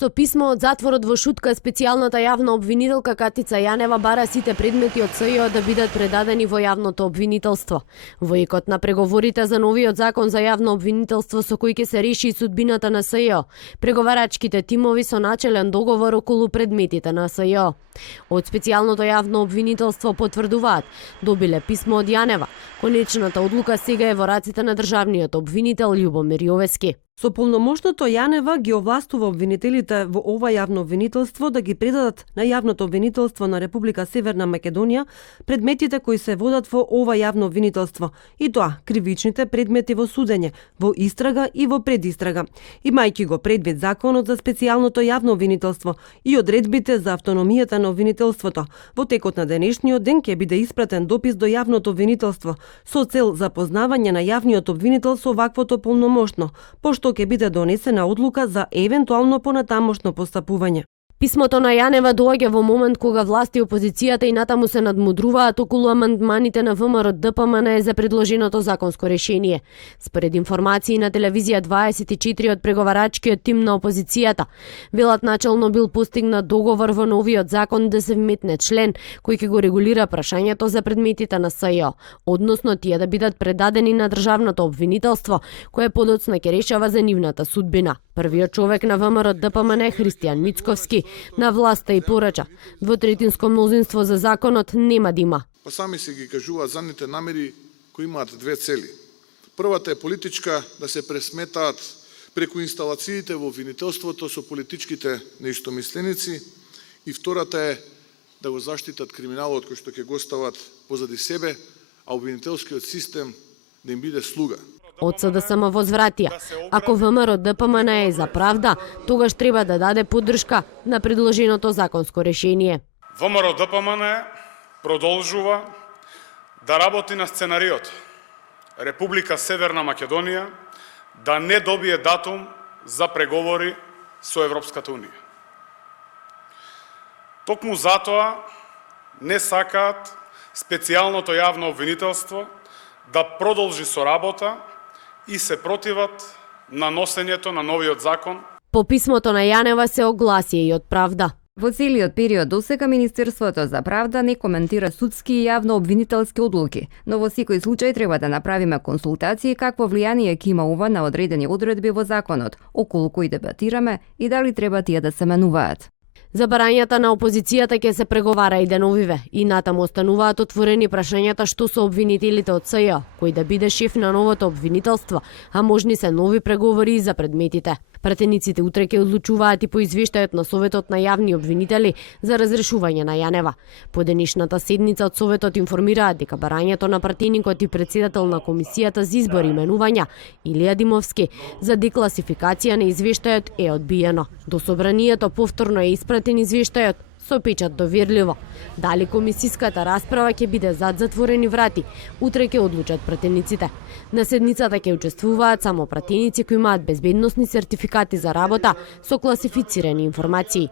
Со писмо од затворот во Шутка, специјалната јавна обвинителка Катица Јанева бара сите предмети од СЈО да бидат предадени во јавното обвинителство. Во екот на преговорите за новиот закон за јавно обвинителство со кој ќе се реши и судбината на СЈО, преговарачките тимови со начелен договор околу предметите на СЈО. Од специјалното јавно обвинителство потврдуваат, добиле писмо од Јанева. Конечната одлука сега е во раците на државниот обвинител Љубомир Јовески. Со полномошното Јанева ги овластува обвинителите во ова јавно обвинителство да ги предадат на јавното обвинителство на Република Северна Македонија предметите кои се водат во ова јавно обвинителство, и тоа кривичните предмети во судење, во истрага и во предистрага, имајќи го предвид законот за специјалното јавно обвинителство и одредбите за автономијата на обвинителството. Во текот на денешниот ден ќе биде испратен допис до јавното обвинителство со цел запознавање на јавниот обвинител со ваквото полномошно, пошто ќе биде донесена одлука за евентуално понатамошно постапување. Писмото на Јанева доаѓа во момент кога власти и опозицијата и натаму се надмудруваат околу амандманите на ВМРО ДПМН за предложеното законско решение. Според информации на телевизија 24 од преговарачкиот тим на опозицијата, велат начелно бил постигнат договор во новиот закон да се вметне член кој ќе го регулира прашањето за предметите на СЈО, односно тие да бидат предадени на државното обвинителство, кое подоцна ќе решава за нивната судбина. Првиот човек на ВМРО ДПМН, Христијан Мицковски, на власта и порача двотретинско мнозинство за законот нема да има. Па сами се ги кажуваат задните намери кои имаат две цели. Првата е политичка, да се пресметаат преку инсталациите во обвинителството со политичките неистомисленици, и втората е да го заштитат криминалот кој што ќе го стават позади себе, а обвинителскиот систем да им биде слуга. Од СДСМ возвратија, ако ВМРО ДПМН е за правда, тогаш треба да даде поддршка на предложеното законско решение. ВМРО ДПМН продолжува да работи на сценариот Република Северна Македонија да не добие датум за преговори со Европската Унија. Токму затоа не сакаат специјалното јавно обвинителство да продолжи со работа и се противат на носењето на новиот закон. По писмото на Јанева се огласи и од правда. Во целиот период досега Министерството за правда не коментира судски и јавно обвинителски одлуки, но во секој случај треба да направиме консултации какво влијание ќе има ова на одредени одредби во законот, околу кои дебатираме и дали треба тие да се менуваат. За барањата на опозицијата ќе се преговара и деновиве, и натаму остануваат отворени прашањата што со обвинителите од СЈО, кој да биде шеф на новото обвинителство, а можни се нови преговори и за предметите. Пратениците утре ќе одлучуваат и по извештајот на Советот на јавни обвинители за разрешување на Јанева. По денешната седница од Советот информираат дека барањето на пратеникот и председател на Комисијата за избор и именувања Илија Димовски за декласификација на извештајот е одбиено. До собранието повторно е испратен извештајот со печат доверливо. Дали комисиската расправа ќе биде зад затворени врати, утре ќе одлучат пратениците. На седницата ќе учествуваат само пратеници кои имаат безбедносни сертификати за работа со класифицирани информации.